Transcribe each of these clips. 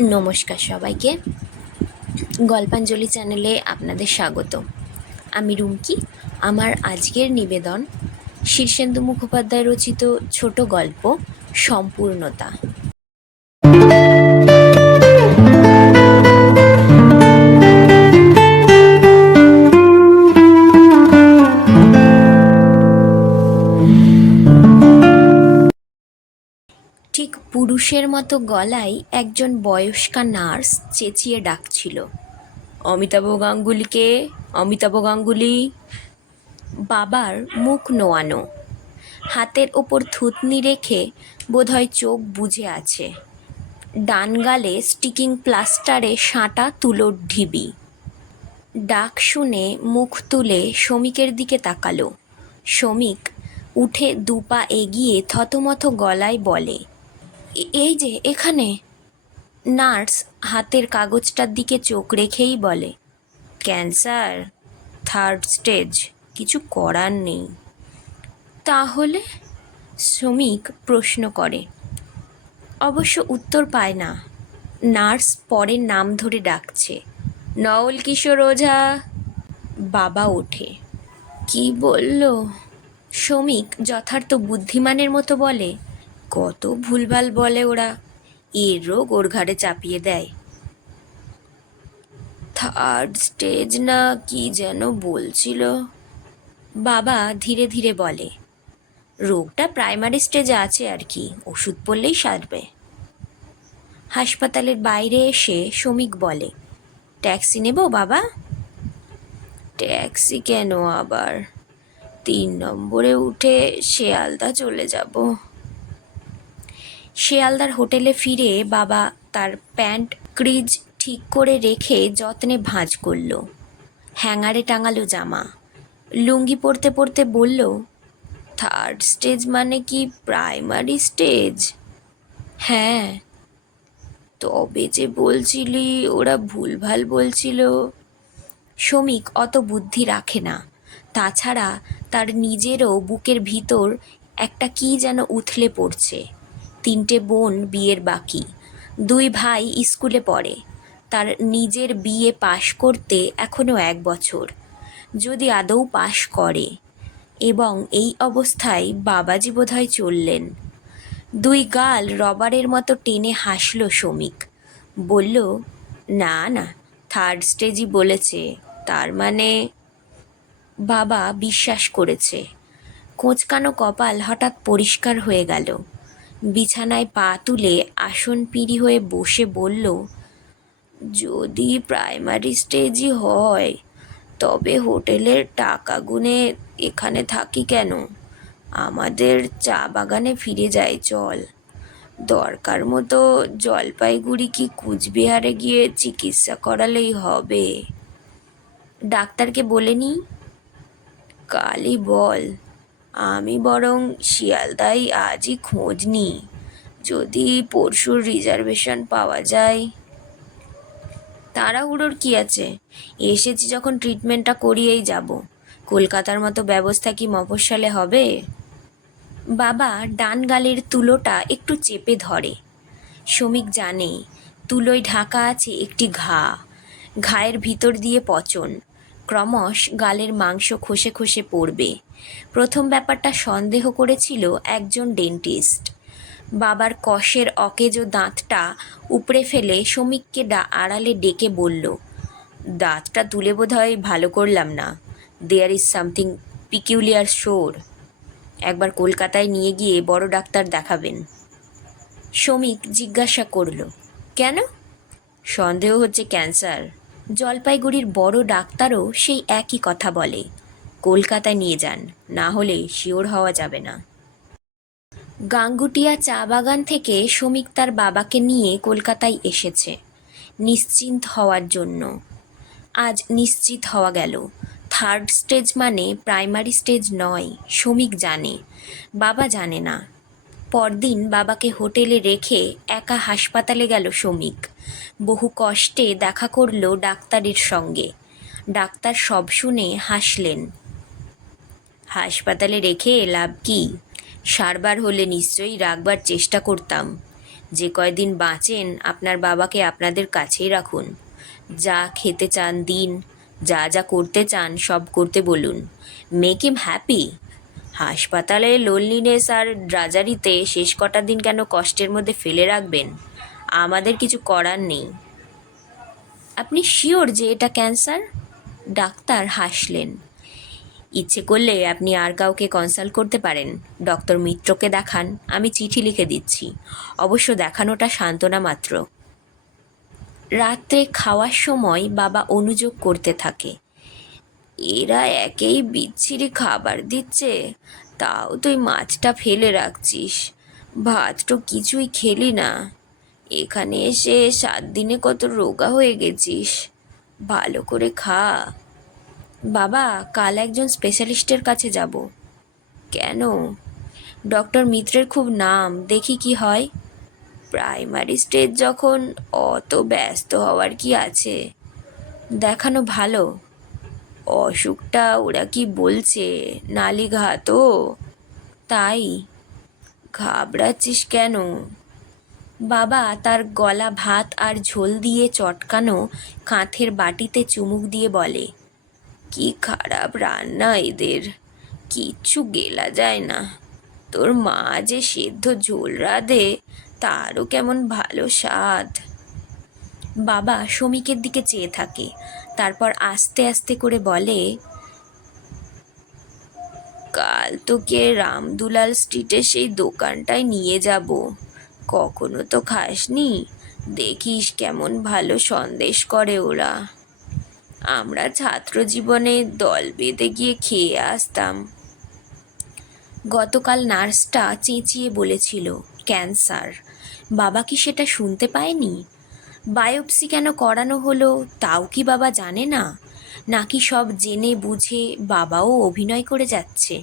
নমস্কার সবাইকে। গল্পাঞ্জলি চ্যানেলে আপনাদের স্বাগত। আমি রুমকি। আমার আজকের নিবেদন শীর্ষেন্দু মুখোপাধ্যায় রচিত ছোট গল্প সম্পূর্ণতা। পুরুষের মতো গলায় একজন বয়স্কা নার্স চেঁচিয়ে ডাকছিল, অমিতাভ গাঙ্গুলিকে, অমিতাভ গাঙ্গুলি। বাবার মুখ নোয়ানো, হাতের ওপর থুতনি রেখে বোধহয় চোখ বুজে আছে ডান গালে স্টিকিং প্লাস্টারে সাঁটা তুলোর ঢিবি। ডাক শুনে মুখ তুলে শ্রমিকের দিকে তাকালো, শ্রমিক উঠে দুপা এগিয়ে থতমত গলায় বলে "এ- এই যে, এখানে। নার্স হাতের কাগজটার দিকে চোখ রেখেই বলে, ক্যান্সার, থার্ড স্টেজ, কিছু করার নেই। তাহলে শ্রমিক প্রশ্ন করে, অবশ্য উত্তর পায় না। নার্স পরের নাম ধরে ডাকছে, নওল কিশোর ওঝা। বাবা ওঠে, কি বলল? শ্রমিক যথার্থ বুদ্ধিমানের মতো বলে কত ভুলভাল বলে ওরা। এর রোগ ওর ঘাড়ে চাপিয়ে দেয়। থার্ড স্টেজ না কি যেন বলছিল। বাবা ধীরে ধীরে বলে, রোগটা প্রাইমারি স্টেজে আছে আর কি, ওষুধ পড়লেই সারবে। হাসপাতালের বাইরে এসে শ্রমিক বলে, ট্যাক্সি নেব বাবা? ট্যাক্সি কেন আবার? তিন নম্বরে উঠে শিয়ালদা চলে যাব। শিয়ালদার হোটেলে ফিরে বাবা তার প্যান্ট ক্রিজ ঠিক করে রেখে যত্নে ভাঁজ করল। হ্যাঙ্গারে টাঙালো জামা। লুঙ্গি পরতে পরতে বলল, থার্ড স্টেজ মানে কি প্রাইমারি স্টেজ? হ্যাঁ। তবে যে বলছিলি ওরা ভুলভাল বলছিল। শ্রমিক অত বুদ্ধি রাখে না। তাছাড়া তার নিজেরও বুকের ভিতর একটা কি যেন উথলে পড়ছে। তিনটে বোন বিয়ের বাকি। দুই ভাই স্কুলে পড়ে। তার নিজের বিয়ে পাশ করতে এখনও এক বছর। যদি আদৌ পাশ করে। এবং এই অবস্থায় বাবাজি বোধহয় চললেন। দুই গাল রবারের মতো টেনে হাসল শ্রমিক। বলল, না না থার্ড স্টেজই বলেছে। তার মানে বাবা বিশ্বাস করেছে। কোঁচকানো কপাল হঠাৎ পরিষ্কার হয়ে গেল। বিছানায় পা তুলে আসন পিড়ি হয়ে বসে বলল, যদি প্রাইমারি স্টেজই হয়, তবে হোটেলের টাকা গুনে এখানে থাকি কেন? আমাদের চা বাগানে ফিরে যাই, চল। দরকার মতো জলপাইগুড়ি কি কুচবিহারে গিয়ে চিকিৎসা করালেই হবে? ডাক্তারকে বলে নি। কালই বল আমি বরং শিয়ালদায় আজই খোঁজ নিই। যদি পরশুর রিজার্ভেশন পাওয়া যায়। তাড়াহুড়োর কি আছে? এসেছি যখন ট্রিটমেন্টটা করিয়েই যাব। কলকাতার মতো ব্যবস্থা কি মফস্বলে হবে? বাবা ডান গালের তুলোটা একটু চেপে ধরে। শ্রমিক জানে, তুলোয় ঢাকা আছে একটি ঘা। ঘায়ের ভিতর দিয়ে পচন। ক্রমশ গালের মাংস খসে খসে পড়বে। প্রথম ব্যাপারটা সন্দেহ করেছিল একজন ডেন্টিস্ট। বাবার কষের অকেজো দাঁতটা উপড়ে ফেলে শ্রমিককে ডা আড়ালে ডেকে বলল, দাঁতটা তুলে বোধহয় ভালো করলাম না। দেয়ার ইজ সামথিং পিকিউলিয়ার শোর একবার কলকাতায় নিয়ে গিয়ে বড় ডাক্তার দেখাবেন। শ্রমিক জিজ্ঞাসা করল, কেন? সন্দেহ হচ্ছে ক্যান্সার। জলপাইগুড়ির বড় ডাক্তারও সেই একই কথা বলে। কলকাতায় নিয়ে যান, না হলে শিওর হওয়া যাবে না। গাঙ্গুটিয়া চা বাগান থেকে শ্রমিক তার বাবাকে নিয়ে কলকাতায় এসেছে, নিশ্চিন্ত হওয়ার জন্য। আজ নিশ্চিত হওয়া গেল। থার্ড স্টেজ মানে প্রাইমারি স্টেজ নয়, শ্রমিক জানে। বাবা জানে না। পরদিন বাবাকে হোটেলে রেখে একা হাসপাতালে গেল শ্রমিক। বহু কষ্টে দেখা করল ডাক্তারের সঙ্গে। ডাক্তার সব শুনে হাসলেন। হাসপাতালে রেখে লাভ কি? সারবার হলে নিশ্চয়ই রাখবার চেষ্টা করতাম। যে কয়দিন বাঁচেন, আপনার বাবাকে আপনাদের কাছেই রাখুন। যা খেতে চান দিন, যা যা করতে চান সব করতে বলুন। মেক হিম হ্যাপি হাসপাতালে লোনলিনেস আর ড্রাজারিতে শেষ কটা দিন কেন কষ্টের মধ্যে ফেলে রাখবেন? আমাদের কিছু করার নেই। আপনি শিওর যে এটা ক্যান্সার ডাক্তার হাসলেন। ইচ্ছে করলে আপনি আর কাউকে কনসাল্ট করতে পারেন। ডক্টর মিত্রকে দেখান, আমি চিঠি লিখে দিচ্ছি। অবশ্য দেখানোটা সান্ত্বনা মাত্র। রাত্রে খাওয়ার সময় বাবা অনুযোগ করতে থাকে। এরা একেই বিচ্ছিরি খাবার দিচ্ছে। তাও তুই মাছটা ফেলে রাখছিস। ভাত তো কিছুই খেলি না। এখানে এসে সাত দিনে কত রোগা হয়ে গেছিস। ভালো করে খা। বাবা, কাল একজন স্পেশালিস্টের কাছে যাব। কেন? ডক্টর মিত্রের খুব নাম, দেখি কি হয়। প্রাইমারি স্টেজ যখন অত ব্যস্ত হওয়ার কি আছে? দেখানো ভালো। অসুখটা ওরা কি বলছে? নালি ঘা তো তাই? ঘাবড়াচ্ছিস কেন? বাবা, তার গলা ভাত আর ঝোল দিয়ে চটকানো কাঁথের বাটিতে চুমুক দিয়ে বলে কি খারাপ রান্না এদের? কিচ্ছু গেলা যায় না। তোর মা যে সেদ্ধ ঝোল রাঁধে, তারও কেমন ভালো স্বাদ। বাবা শ্রমিকের দিকে চেয়ে থাকে, তারপর আস্তে আস্তে করে বলে, কাল তোকে রামদুলাল স্ট্রিটের সেই দোকানটায় নিয়ে যাব। কখনো তো খাসনি? দেখিস কেমন ভালো সন্দেশ করে ওরা। আমরা ছাত্র জীবনে দল বেঁধে গিয়ে খেয়ে আসতাম। গতকাল নার্সটা চেঁচিয়ে বলেছিল ক্যান্সার বাবা কি সেটা শুনতে পায়নি? বায়োপসি কেন করানো হলো তাও কি বাবা জানে না? নাকি সব জেনে বুঝে বাবাও অভিনয় করে যাচ্ছে?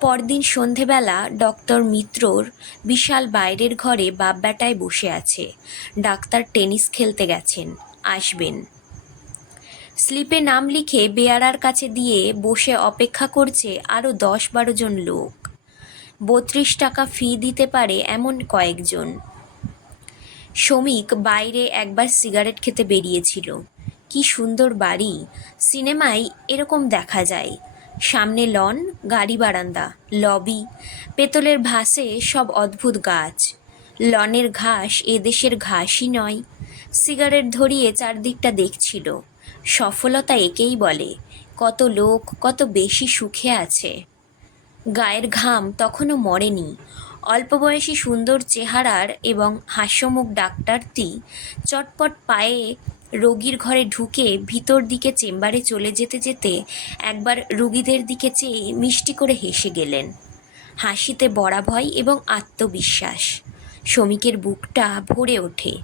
পরদিন সন্ধেবেলা ডক্টর মিত্রর বিশাল বাইরের ঘরে বাপ বেটায় বসে আছে। ডাক্তার টেনিস খেলতে গেছেন। আসবেন। স্লিপে নাম লিখে বেয়ারার কাছে দিয়ে বসে অপেক্ষা করছে আরও দশ বারো জন লোক। বত্রিশ টাকা ফি দিতে পারে এমন কয়েকজন। শ্রমিক বাইরে একবার সিগারেট খেতে বেরিয়েছিল। কি সুন্দর বাড়ি। সিনেমায় এরকম দেখা যায়। সামনে লন, গাড়ি বারান্দা, লবি, পেতলের ভাসে সব অদ্ভুত গাছ। লনের ঘাস এদেশের ঘাসই নয়। সিগারেট ধরিয়ে চারদিকটা দেখছিল। সফলতা একেই বলে, কত লোক কত বেশি সুখে আছে। গায়ের ঘাম তখনও মরেনি। অল্প বয়সী সুন্দর চেহারার এবং হাস্যমুখ ডাক্তারটি চটপট পায়ে রোগীর ঘরে ঢুকে ভিতর দিকে চেম্বারে চলে যেতে যেতে একবার রুগীদের দিকে চেয়ে মিষ্টি করে হেসে গেলেন। হাসিতে বরাভয় এবং আত্মবিশ্বাস। শ্রমিকের বুকটা ভরে ওঠে।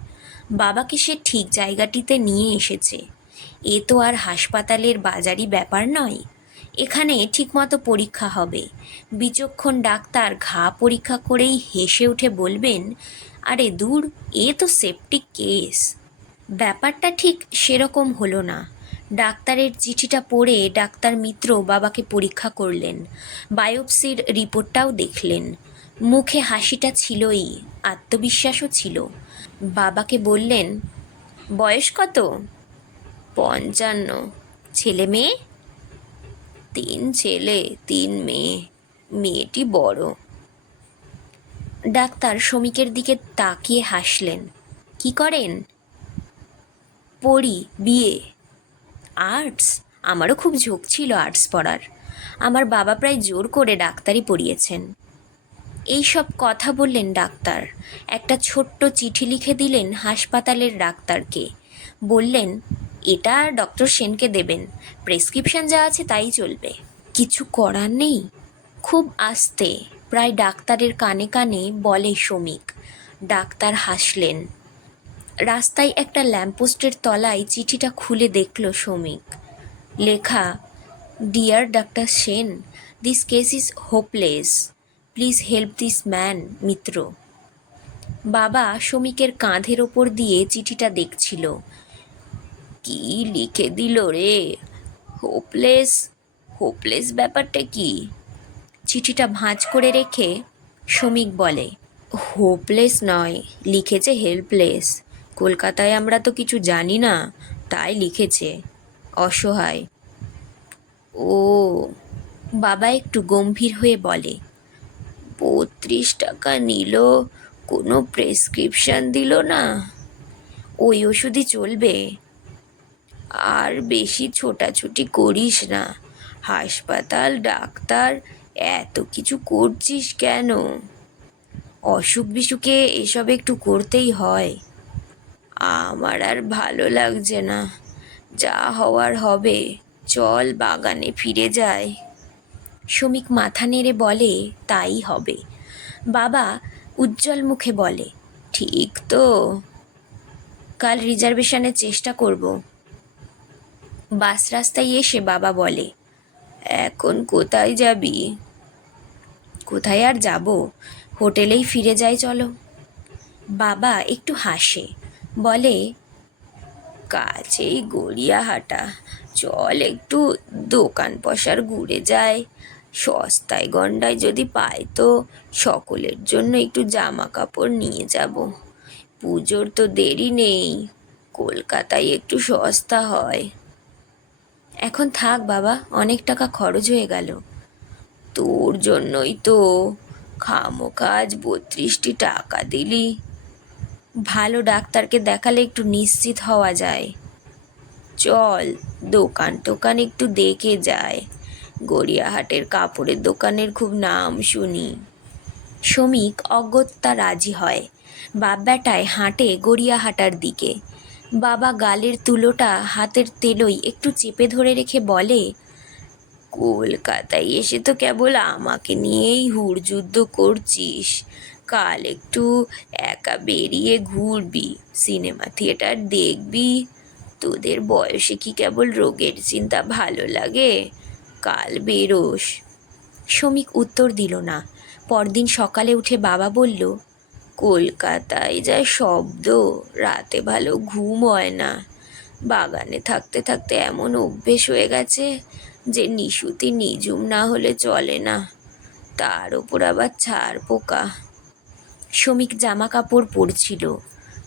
বাবাকে সে ঠিক জায়গাটিতে নিয়ে এসেছে। এ তো আর হাসপাতালের বাজারি ব্যাপার নয়। এখানে ঠিকমতো পরীক্ষা হবে। বিচক্ষণ ডাক্তার ঘা পরীক্ষা করেই হেসে উঠে বলবেন, আরে দূর, এ তো সেপটিক কেস। ব্যাপারটা ঠিক সেরকম হলো না। ডাক্তারের চিঠিটা পড়ে ডাক্তার মিত্র বাবাকে পরীক্ষা করলেন। বায়োপসির রিপোর্টটাও দেখলেন। মুখে হাসিটা ছিলই, আত্মবিশ্বাসও ছিল। বাবাকে বললেন, বয়স কত? পঞ্চান্ন। ছেলে মেয়ে? তিন ছেলে, তিন মেয়ে। মেয়েটি বড়। ডাক্তার শ্রমিকের দিকে তাকিয়ে হাসলেন। কি করেন? পড়ি, বিয়ে। আর্টস? আমারও খুব ঝোঁক ছিল আর্টস পড়ার। আমার বাবা প্রায় জোর করে ডাক্তারি পড়িয়েছেন। এই সব কথা বললেন ডাক্তার। একটা ছোট্ট চিঠি লিখে দিলেন হাসপাতালের ডাক্তারকে। বললেন এটা আর ডক্টর সেনকে দেবেন। প্রেসক্রিপশন যা আছে তাই চলবে। কিছু করার নেই। খুব আস্তে, প্রায় ডাক্তারের কানে কানে বলে শ্রমিক। ডাক্তার হাসলেন। রাস্তায় একটা ল্যাম্পপোস্টের তলায় চিঠিটা খুলে দেখল শ্রমিক। লেখা dear doctor Sen this case is hopeless please help this man Mitra বাবা শ্রমিকের কাঁধের ওপর দিয়ে চিঠিটা দেখছিল। কি লিখে দিল রে? হোপলেস হোপলেস ব্যাপারটা কি? চিঠিটা ভাঁজ করে রেখে শ্রমিক বলে হোপলেস নয়, লিখেছে হেল্পলেস কলকাতায় আমরা তো কিছু জানি না, তাই লিখেছে। অসহায়। ও। বাবা একটু গম্ভীর হয়ে বলে, বত্রিশ টাকা নিল, কোনো প্রেসক্রিপশন দিল না? ওই ওষুধই চলবে। আর বেশি ছোটাছুটি করিস না। হাসপাতাল, ডাক্তার, এত কিছু করছিস কেন? অসুখ বিসুখে এসব একটু করতেই হয়। আমার আর ভালো লাগছে না। যা হওয়ার হবে, চল বাগানে ফিরে যায় শ্রমিক মাথা নেড়ে বলে, তাই হবে। বাবা উজ্জ্বল মুখে বলে, ঠিক তো। কাল রিজার্ভেশনের চেষ্টা করব। বাস রাস্তায় এসে বাবা বলে, এখন কোথায় যাবি? কোথায় আর যাব? হোটেলেই ফিরে যাই, চলো। বাবা একটু হাসে, বলে, কাছেই গড়িয়াহাটা, চল একটু দোকান পশার ঘুরে যায় সস্তায় গন্ডায় যদি পাই তো সকলের জন্য একটু জামা কাপড় নিয়ে যাব। পুজোর তো দেরি নেই, কলকাতায় একটু সস্তা হয়। এখন থাক বাবা, অনেক টাকা খরচ হয়ে গেল। তোর জন্যই তো খামো কাজ বত্রিশটি টাকা দিলি। ভালো ডাক্তারকে দেখালে একটু নিশ্চিত হওয়া যায়। চল, দোকান টোকান একটু দেখে যায় গড়িয়াহাটের কাপড়ের দোকানের খুব নাম শুনি। শ্রমিক অগত্যা রাজি হয়। বাপ বেটায় হাঁটে গড়িয়াহাটার দিকে। বাবা গালের তুলোটা হাতের তেলোই একটু চেপে ধরে রেখে বলে, কলকাতায় এসে তো কেবল আমাকে নিয়েই হুড়যুদ্ধ করছিস। কাল একটু একা বেরিয়ে ঘুরবি, সিনেমা থিয়েটার দেখবি। তোদের বয়সে কি কেবল রোগের চিন্তা ভালো লাগে? কাল বেরোস। শ্রমিক উত্তর দিল না। পরদিন সকালে উঠে বাবা বলল কলকাতায় যা শব্দ, রাতে ভালো ঘুম হয় না। বাগানে থাকতে থাকতে এমন অভ্যেস হয়ে গেছে যে নিশুতি নিজুম না হলে চলে না। তার ওপর আবার ছাড় পোকা। শ্রমিক জামা কাপড় পরছিল।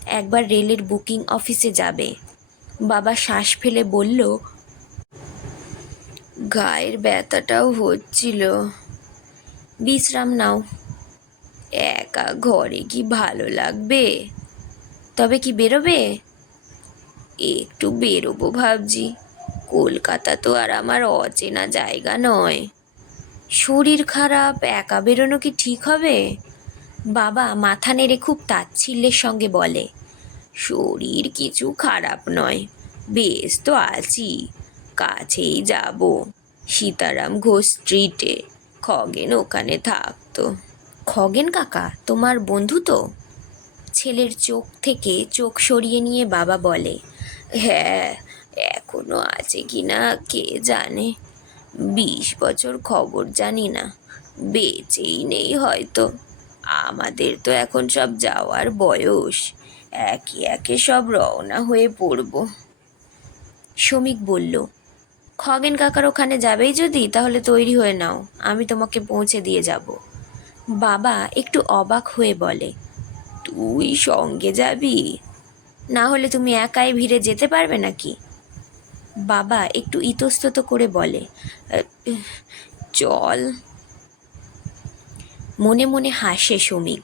একবার রেলের বুকিং অফিসে যাবে। বাবা শ্বাস ফেলে বলল, গায়ের ব্যথাটাও হচ্ছিল। বিশ্রাম নাও। একা ঘরে কি ভালো লাগবে? তবে কি বেরোবে? একটু বেরোবো ভাবছি। কলকাতা তো আর আমার অচেনা জায়গা নয়। শরীর খারাপ, একা বেরোনো কি ঠিক হবে? বাবা মাথা নেড়ে খুব তাচ্ছিল্যের সঙ্গে বলে, শরীর কিছু খারাপ নয়, বেশ তো আছি, কাছেই যাব। সীতারাম ঘোষ স্ট্রিটে খগেন ওখানে থাকতো। খগেন কাকা, তোমার বন্ধু তো? ছেলের চোখ থেকে চোখ সরিয়ে নিয়ে বাবা বলে হ্যাঁ এখনও আছে কি না কে জানে? বিশ বছর খবর জানি না, বেঁচেই নেই হয়তো। আমাদের তো এখন সব যাওয়ার বয়স, একে একে সব রওনা হয়ে পড়ব। শ্রমিক বলল, খগেন কাকার ওখানে যাবেই যদি, তাহলে তৈরি হয়ে নাও, আমি তোমাকে পৌঁছে দিয়ে যাব। বাবা একটু অবাক হয়ে বলে, তুই সঙ্গে যাবি? না হলে তুমি একাই ভিড়ে যেতে পারবে নাকি? বাবা একটু ইতস্তত করে বলে চল। মনে মনে হাসে শ্রমিক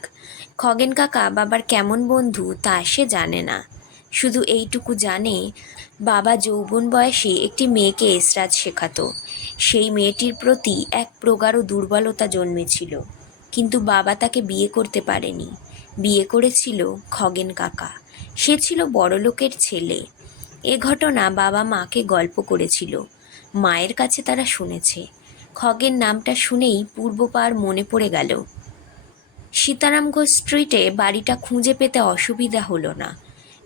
খগেন কাকা বাবার কেমন বন্ধু তা সে জানে না। শুধু এইটুকু জানে, বাবা যৌবন বয়সে একটি মেয়েকে এসরাজ শেখাতো। সেই মেয়েটির প্রতি এক প্রগাঢ় দুর্বলতা জন্মেছিল। কিন্তু বাবা তাকে বিয়ে করতে পারেনি। বিয়ে করেছিল খগেন কাকা। সে ছিল বড়লোকের ছেলে। এ ঘটনা বাবা মাকে গল্প করেছিল। মায়ের কাছে তারা শুনেছে। খগেন নামটা শুনেই পূর্বপার মনে পড়ে গেল। সীতারাম ঘোষ স্ট্রিটে বাড়িটা খুঁজে পেতে অসুবিধা হলো না।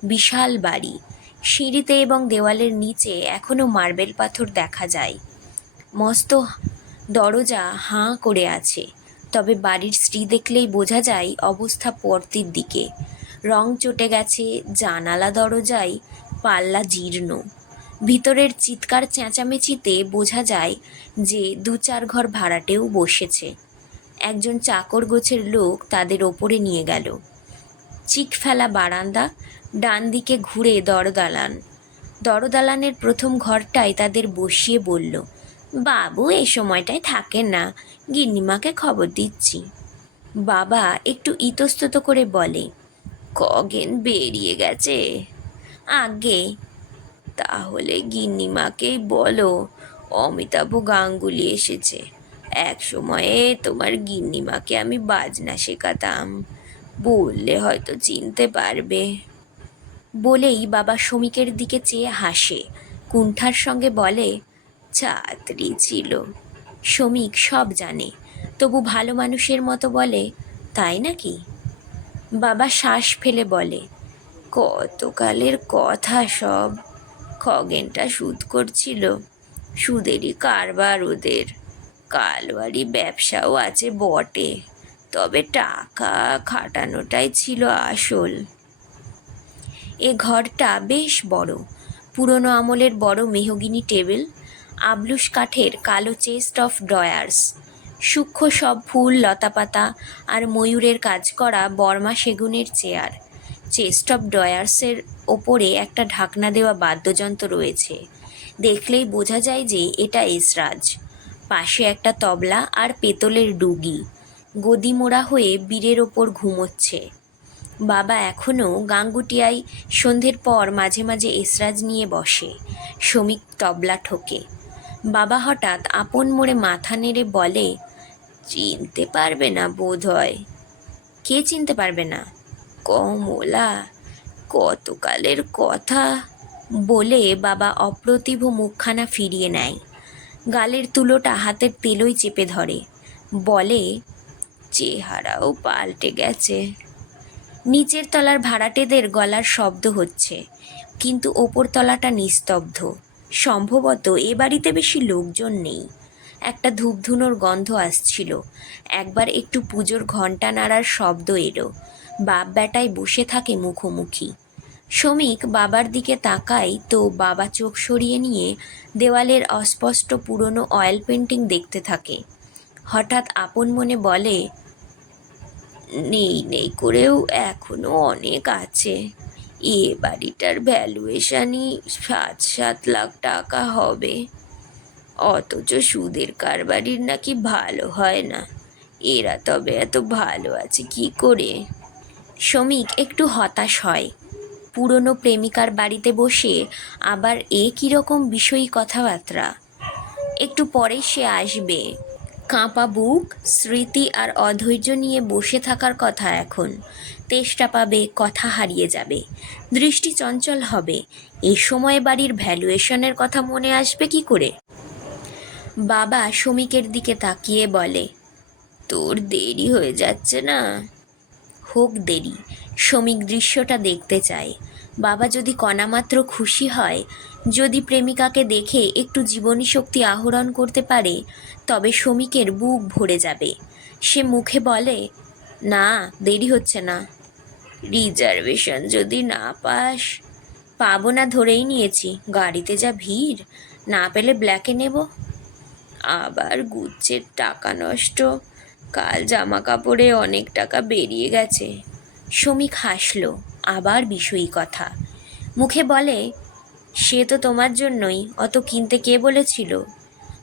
বিশাল বাড়ি। সিঁড়িতে এবং দেওয়ালের নিচে এখনও মার্বেল পাথর দেখা যায়। মস্ত দরজা হাঁ করে আছে। তবে বাড়ির স্ত্রী দেখলেই বোঝা যায় অবস্থা পর্তির দিকে। রং চটে গেছে, জানালা দরজায়, পাল্লা জীর্ণ। ভিতরের চিৎকার চেঁচামেচিতে বোঝা যায় যে দু চার ঘর ভাড়াটেও বসেছে। একজন চাকর গোছের লোক তাদের ওপরে নিয়ে গেল। চিক ফেলা বারান্দা, ডান দিকে ঘুরে দরদালান। দরদালানের প্রথম ঘরটায় তাদের বসিয়ে বলল বাবু এই সময়টায় থাকে না। গিন্নিমাকে খবর দিচ্ছি। বাবা একটু ইতস্তত করে বলে, কগেন বেরিয়ে গেছে? আগে। তাহলে গিন্নিমাকেই বলো অমিতাভ গাঙ্গুলি এসেছে। এক সময়ে তোমার গিন্নিমাকে আমি বাজনা শেখাতাম। বললে হয়তো চিনতে পারবে। বলেই বাবা শ্রমিকের দিকে চেয়ে হাসে। কুণ্ঠার সঙ্গে বলে ছাত্রী ছিল। শ্রমিক সব জানে, তবু ভালো মানুষের মতো বলে, তাই নাকি? বাবা শ্বাস ফেলে বলে, কতকালের কথা সব। খগেনটা সুদ করছিল, সুদেরই কারবার ওদের। কালবাড়ি ব্যবসাও আছে বটে, তবে টাকা খাটানোটাই ছিল আসল। এ ঘরটা বেশ বড়, পুরনো আমলের বড় মেহগিনি টেবিল আবলুস কাঠের কালো চেস্ট অফ ড্রয়ার্স। সূক্ষ্ম সব ফুল, লতাপাতা আর ময়ূরের কাজ করা বর্মা সেগুনের চেয়ার। চেস্ট অফ ড্রয়ার্সের ওপরে একটা ঢাকনা দেওয়া বাদ্যযন্ত্র রয়েছে। দেখলেই বোঝা যায় যে এটা এসরাজ। পাশে একটা তবলা আর পেতলের ডুগি। গদি মোড়া হয়ে বীরের ওপর ঘুমোচ্ছে। বাবা এখনও গাঙ্গুটিয়ায় সন্ধ্যের পর মাঝে মাঝে এসরাজ নিয়ে বসে। শ্রমিক তবলা ঠোকে। বাবা হঠাৎ আপন মোড়ে মাথা নেড়ে বলে, চিনতে পারবে না বোধ হয় কে চিনতে পারবে না? কমলা, কতকালের কথা। বলে বাবা অপ্রতিভ মুখখানা ফিরিয়ে নেয়। গালের তুলোটা হাতের তেলোই চেপে ধরে। বলে, চেহারাও পাল্টে গেছে। নিচের তলার ভাড়াটেদের গলার শব্দ হচ্ছে, কিন্তু ওপর তলাটা নিস্তব্ধ। সম্ভবত এ বাড়িতে বেশি লোকজন নেই। একটা ধূপধুনোর গন্ধ আসছিল। একবার একটু পুজোর ঘণ্টা নাড়ার শব্দ এলো। বাপ বেটায় বসে থাকে মুখোমুখি। শ্রমিক বাবার দিকে তাকায় তো বাবা চোখ সরিয়ে নিয়ে দেওয়ালের অস্পষ্ট পুরনো অয়েল পেন্টিং দেখতে থাকে। হঠাৎ আপন মনে বলে, নেই নেই করেও এখনও অনেক আছে। এ বাড়িটার ভ্যালুয়েশানই সাত সাত লাখ টাকা হবে। অথচ সুদের কারবারির নাকি ভালো হয় না। এরা তবে এত ভালো আছে কি করে? শ্রমিক, একটু হতাশ হয়। পুরনো প্রেমিকার বাড়িতে বসে আবার এ কীরকম বিষয়ী কথাবার্তা। একটু পরে সে আসবে। কাঁপা বুক, স্মৃতি আর অধৈর্য নিয়ে বসে থাকার কথা এখন। তেষ্টা পাবে, কথা হারিয়ে যাবে। দৃষ্টি চঞ্চল হবে। এই সময় বাড়ির ভ্যালুয়েশনের কথা মনে আসবে কি করে? বাবা শ্রমিকের দিকে তাকিয়ে বলে, তোর দেরি হয়ে যাচ্ছে না? হোক দেরি। শ্রমিক দৃশ্যটা দেখতে চায়। বাবা যদি কণামাত্র খুশি হয়, যদি প্রেমিকাকে দেখে একটু জীবনী শক্তি আহরণ করতে পারে, তবে শ্রমিকের বুক ভরে যাবে। সে মুখে বলে না, দেরি হচ্ছে না। রিজার্ভেশন যদি না পাস, পাবো না ধরেই নিয়েছি। গাড়িতে যা ভিড়, না পেলে ব্ল্যাকে নেব। আবার গুচ্ছের টাকা নষ্ট। কাল জামা কাপড়ে অনেক টাকা বেরিয়ে গেছে। শ্রমিক হাসলো, আবার বিষয়ী কথা। মুখে বলে, সে তো তোমার জন্যই, অত কিনতে কে বলেছিল?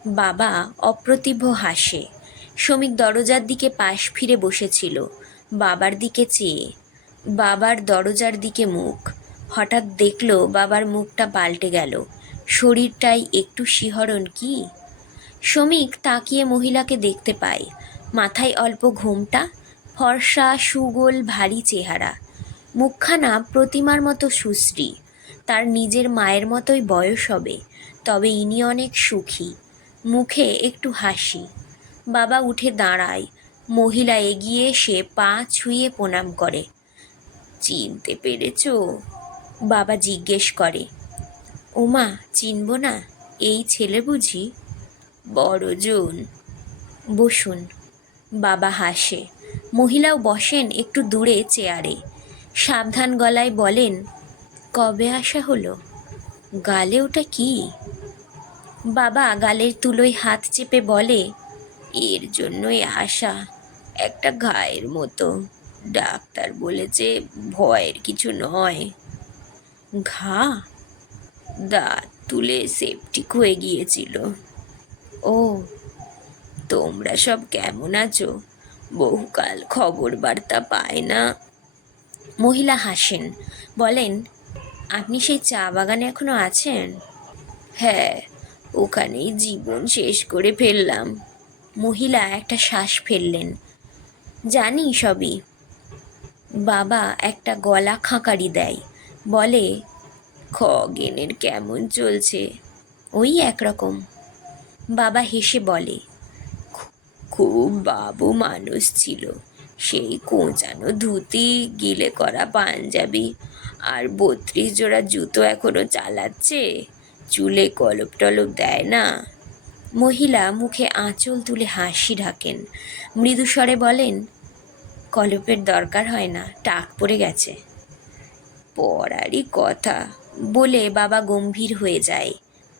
বাবা অপ্রতিভ হাসে। শ্রমিক দরজার দিকে পাশ ফিরে বসেছিল, বাবার দিকে চেয়ে। বাবার দরজার দিকে মুখ। হঠাৎ দেখল বাবার মুখটা পাল্টে গেল। শরীরটাই একটু শিহরণ কি? শ্রমিক তাকিয়ে মহিলাকে দেখতে পায়। মাথায় অল্প ঘুমটা, ফর্সা, সুগোল, ভারী চেহারা। মুখখানা প্রতিমার মতো সুশ্রী। তার নিজের মায়ের মতোই বয়স হবে, তবে ইনি অনেক সুখী। মুখে একটু হাসি। বাবা উঠে দাঁড়ায়। মহিলা এগিয়ে এসে পা ছুঁয়ে প্রণাম করে। চিনতে পেরেছ? বাবা জিজ্ঞেস করে। ওমা, চিনব না? এই ছেলে বুঝি? বড়জন। বসুন। বাবা হাসে। মহিলাও বসেন একটু দূরে চেয়ারে। সাবধান গলায় বলেন, কবে আসা হলো? গালে ওটা কি? বাবা গালের তুলোয় হাত চেপে বলে এর জন্যই আশা। একটা ঘায়ের মতো। ডাক্তার বলেছে ভয়ের কিছু নয়। ঘা? দাঁত তুলে সেপটিক হয়ে গিয়েছিল। ও, তোমরা সব কেমন আছো? বহুকাল খবর বার্তা পায় না। মহিলা হাসেন। বলেন, আপনি সেই চা বাগানে এখনও আছেন? হ্যাঁ ওখানেই জীবন শেষ করে ফেললাম। মহিলা একটা শ্বাস ফেললেন। জানি সবই। বাবা একটা গলা খাঁকারি দেয়। বলে, খগেনের কেমন চলছে? ওই একরকম। বাবা হেসে বলে খুব বাবু মানুষ ছিল। সেই কোঁচানো ধুতি, গিলে করা পাঞ্জাবি আর বত্রিশ জোড়া জুতো এখনও চালাচ্ছে। চুলে কলপ টলপ দেয় না। মহিলা মুখে আঁচল তুলে হাসি ঢাকেন। মৃদুস্বরে বলেন, কলপের দরকার হয় না, টাক পড়ে গেছে। পড়ারই কথা। বলে বাবা গম্ভীর হয়ে যায়।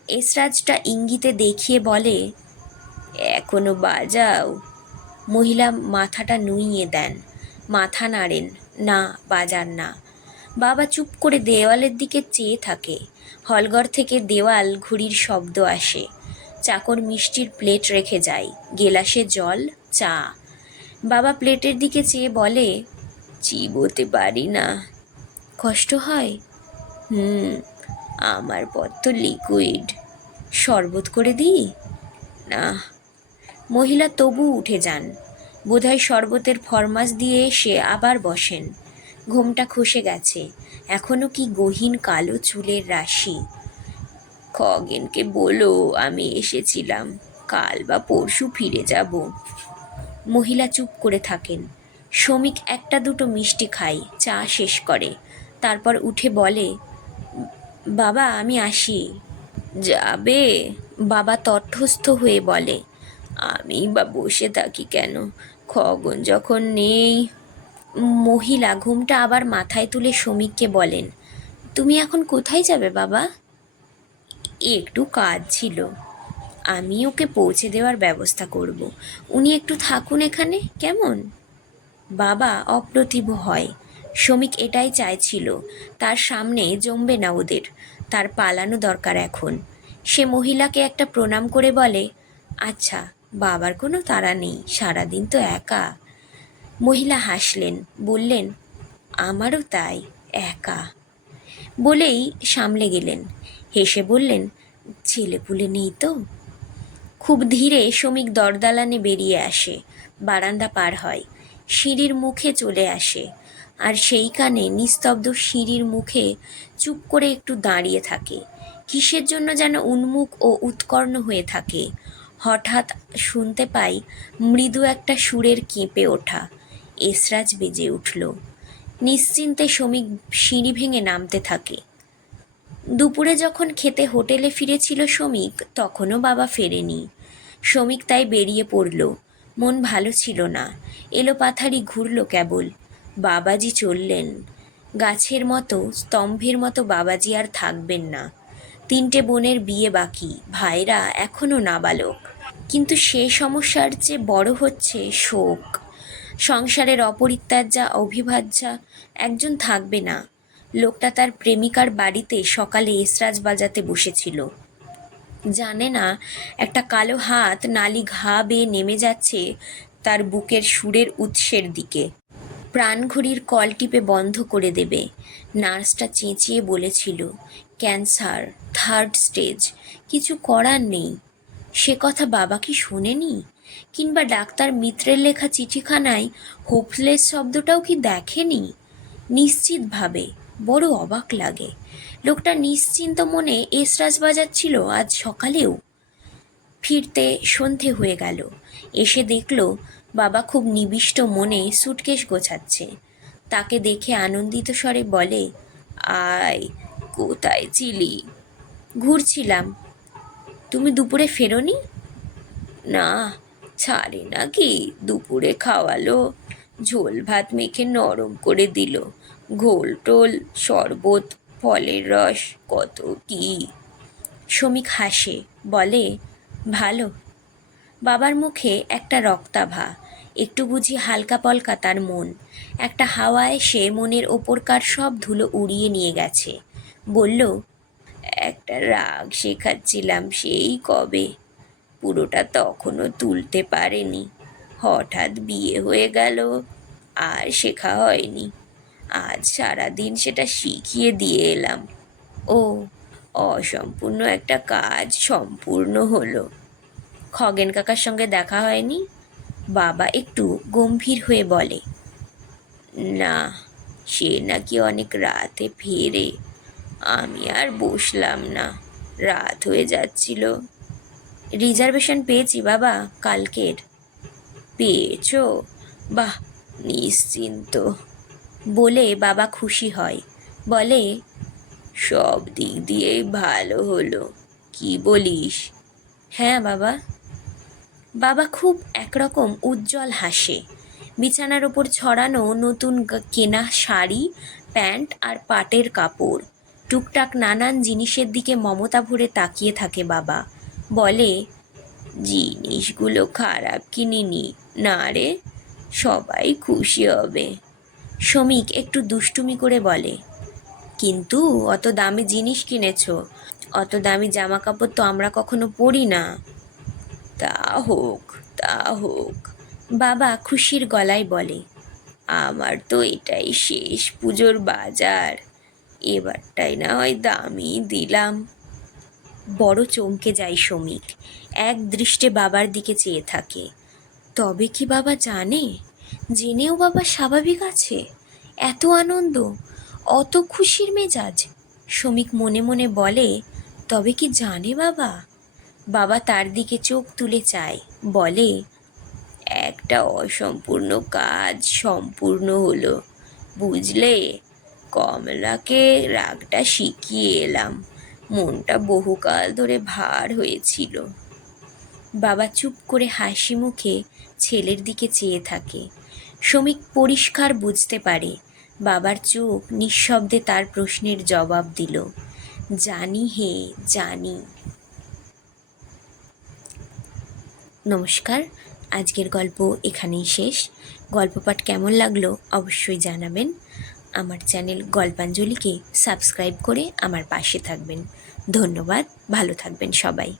এসরাজটা ইঙ্গিতে দেখিয়ে বলে, এখনও বাজাও। মহিলা মাথাটা নুইয়ে দেন। মাথা নাড়েন, না, বাজার না। বাবা চুপ করে দেওয়ালের দিকে চেয়ে থাকে। হলঘর থেকে দেওয়াল ঘুড়ির শব্দ আসে। চাকর মিষ্টির প্লেট রেখে যায়। গেলাসে জল, চা। বাবা প্লেটের দিকে চেয়ে বলে, চিবোতে পারি না। কষ্ট হয়? হুম, আমার পথ তো লিকুইড শরবত করে দিই? না। মহিলা তবু উঠে যান। বোধহয় শরবতের ফরমাস দিয়ে এসে আবার বসেন। ঘোমটা খসে গেছে। এখনও কি গহীন কালো চুলের রাশি। খগেনকে বলো, আমি এসেছিলাম। কাল বা পরশু ফিরে যাব। মহিলা চুপ করে থাকেন। শ্রমিক একটা দুটো মিষ্টি খায়, চা শেষ করে। তারপর উঠে বলে, বাবা, আমি আসি। যাবে? বাবা তটস্থ হয়ে বলে, আমি বা বসে থাকি কেন? খগন যখন নেই। মহিলা ঘুমটা আবার মাথায় তুলে শ্রমিককে বলেন, তুমি এখন কোথায় যাবে বাবা? একটু কাজ ছিল। আমি ওকে পৌঁছে দেওয়ার ব্যবস্থা করব। উনি একটু থাকুন এখানে, কেমন? বাবা অপ্রতিভ হয়। শ্রমিক এটাই চাইছিল, তার সামনে জমবে না ওদের, তার পালানো দরকার এখন। সে মহিলাকে একটা প্রণাম করে বলে আচ্ছা বাবার কোনো তাড়া নেই, সারাদিন তো একা। মহিলা হাসলেন, বললেন, আমারও তাই, একা। বলেই সামলে গেলেন। হেসে বললেন ছেলেপুলে নেই তো? খুব ধীরে শ্রমিক দরদালানে বেরিয়ে আসে, বারান্দা পার হয়, সিঁড়ির মুখে চলে আসে, আর সেইখানে নিস্তব্ধ সিঁড়ির মুখে চুপ করে একটু দাঁড়িয়ে থাকে, কিসের জন্য যেন উন্মুখ ও উৎকর্ণ হয়ে থাকে, হঠাৎ শুনতে পাই মৃদু একটা সুরের কেঁপে ওঠা, এসরাজ বেজে উঠল, নিশ্চিন্তে শ্রমিক সিঁড়ি ভেঙে নামতে থাকে দুপুরে যখন খেতে হোটেলে ফিরেছিল শ্রমিক তখনও বাবা ফেরেনি। শ্রমিক তাই বেরিয়ে পড়ল। মন ভালো ছিল না। এলো পাথারি ঘুরল কেবল। বাবাজি চললেন। গাছের মতো, স্তম্ভের মতো বাবাজি আর থাকবেন না। তিনটে বোনের বিয়ে বাকি। ভাইরা এখনও নাবালক। কিন্তু সে সমস্যার চেয়ে বড় হচ্ছে শোক। সংসারের অপরিত্যাজ্যা অভিভাজ্যা একজন থাকবে না। লোকটা তার প্রেমিকার বাড়িতে সকালে এসরাজ বাজাতে বসেছিল। জানে না, একটা কালো হাত নালি ঘা বেয়ে নেমে যাচ্ছে তার বুকের সুরের উৎসের দিকে। প্রাণঘড়ির কল টিপে বন্ধ করে দেবে। নার্সটা চেঁচিয়ে বলেছিল, ক্যান্সার, থার্ড স্টেজ, কিছু করার নেই। সে কথা বাবা কি শোনেনি? কিংবা ডাক্তার মিত্রের লেখা চিঠিখানায় হোপলেস শব্দটাও কি দেখেনি? নিশ্চিতভাবে বড় অবাক লাগে। লোকটা নিশ্চিন্ত মনে এসরাজ বাজাচ্ছিল আজ সকালেও। ফিরতে সন্ধে হয়ে গেল। এসে দেখল বাবা খুব নিবিষ্ট মনে সুটকেস গোছাচ্ছে। তাকে দেখে আনন্দিত স্বরে বলে, আয়, কোথায় ছিলি? ঘুরছিলাম। তুমি দুপুরে ফেরোনি? না, ছাড়ে নাকি, দুপুরে খাওয়ালো। ঝোল ভাত মেখে নরম করে দিল। ঘোল, টোল, শরবত, ফলের রস, কত কি? শ্রমিক হাসে, বলে, ভালো। বাবার মুখে একটা রক্তাভা, একটু বুঝি হালকা পলকা তার মন। একটা হাওয়ায় সে মনের ওপরকার সব ধুলো উড়িয়ে নিয়ে গেছে। বলল, একটা রাগ শেখাচ্ছিলাম সেই কবে। পুরোটা তখনও তুলতে পারেনি। হঠাৎ বিয়ে হয়ে গেল, আর শেখা হয়নি। আজ সারাদিন সেটা শিখিয়ে দিয়ে এলাম। ও, অসম্পূর্ণ একটা কাজ সম্পূর্ণ হলো। খগেন কাকার সঙ্গে দেখা হয়নি? বাবা একটু গম্ভীর হয়ে বলে, না, সে নাকি অনেক রাতে ফেরে। আমি আর বসলাম না, রাত হয়ে যাচ্ছিল। রিজার্ভেশন পেয়েছি বাবা কালকের। পেয়েছ? বাহ, নিশ্চিন্ত। বলে বাবা খুশি হয়। বলে, সব দিক দিয়েই ভালো হলো। কি বলিস? হ্যাঁ বাবা। বাবা খুব একরকম উজ্জ্বল হাসে। বিছানার ওপর ছড়ানো নতুন কেনা শাড়ি, প্যান্ট আর পাটের কাপড়। টুকটাক নানান জিনিসের দিকে মমতা ভরে তাকিয়ে থাকে বাবা। বলে, জিনিসগুলো খারাপ কিনিনি, না রে, সবাই খুশি হবে। শ্রমিক একটু দুষ্টুমি করে বলে, কিন্তু অত দামি জিনিস কিনেছো, অত দামি জামা কাপড় তো আমরা কখনো পরি না। তা হোক তা হোক, বাবা খুশির গলায় বলে, আমার তো এটাই শেষ পুজোর বাজার, এবারটাই না হয় দামি দিলাম। বড় চমকে যায় শ্রমিক, এক দৃষ্টে বাবার দিকে চেয়ে থাকে, তবে কি বাবা জানে? জেনেও বাবা স্বাভাবিক আছে। এত আনন্দ, অত খুশির মেজাজ। শ্রমিক মনে মনে বলে, তবে কি জানে বাবা? বাবা তার দিকে চোখ তুলে চায়, বলে, একটা অসম্পূর্ণ কাজ সম্পূর্ণ হলো। বুঝলে, কমলাকে রাগটা শিখিয়ে এলাম। মনটা বহুকাল ধরে ভার হয়েছিল। বাবা চুপ করে হাসি মুখে ছেলের দিকে চেয়ে থাকে। শ্রমিক পরিষ্কার বুঝতে পারে। বাবার চোখ নিঃশব্দে তার প্রশ্নের জবাব দিল, জানি হে, জানি। নমস্কার, আজকের গল্প এখানেই শেষ। গল্প পাঠ কেমন লাগল অবশ্যই জানাবেন। আমার চ্যানেল গল্পাঞ্জলিকে সাবস্ক্রাইব করে আমার পাশে থাকবেন। ধন্যবাদ, ভালো থাকবেন সবাই।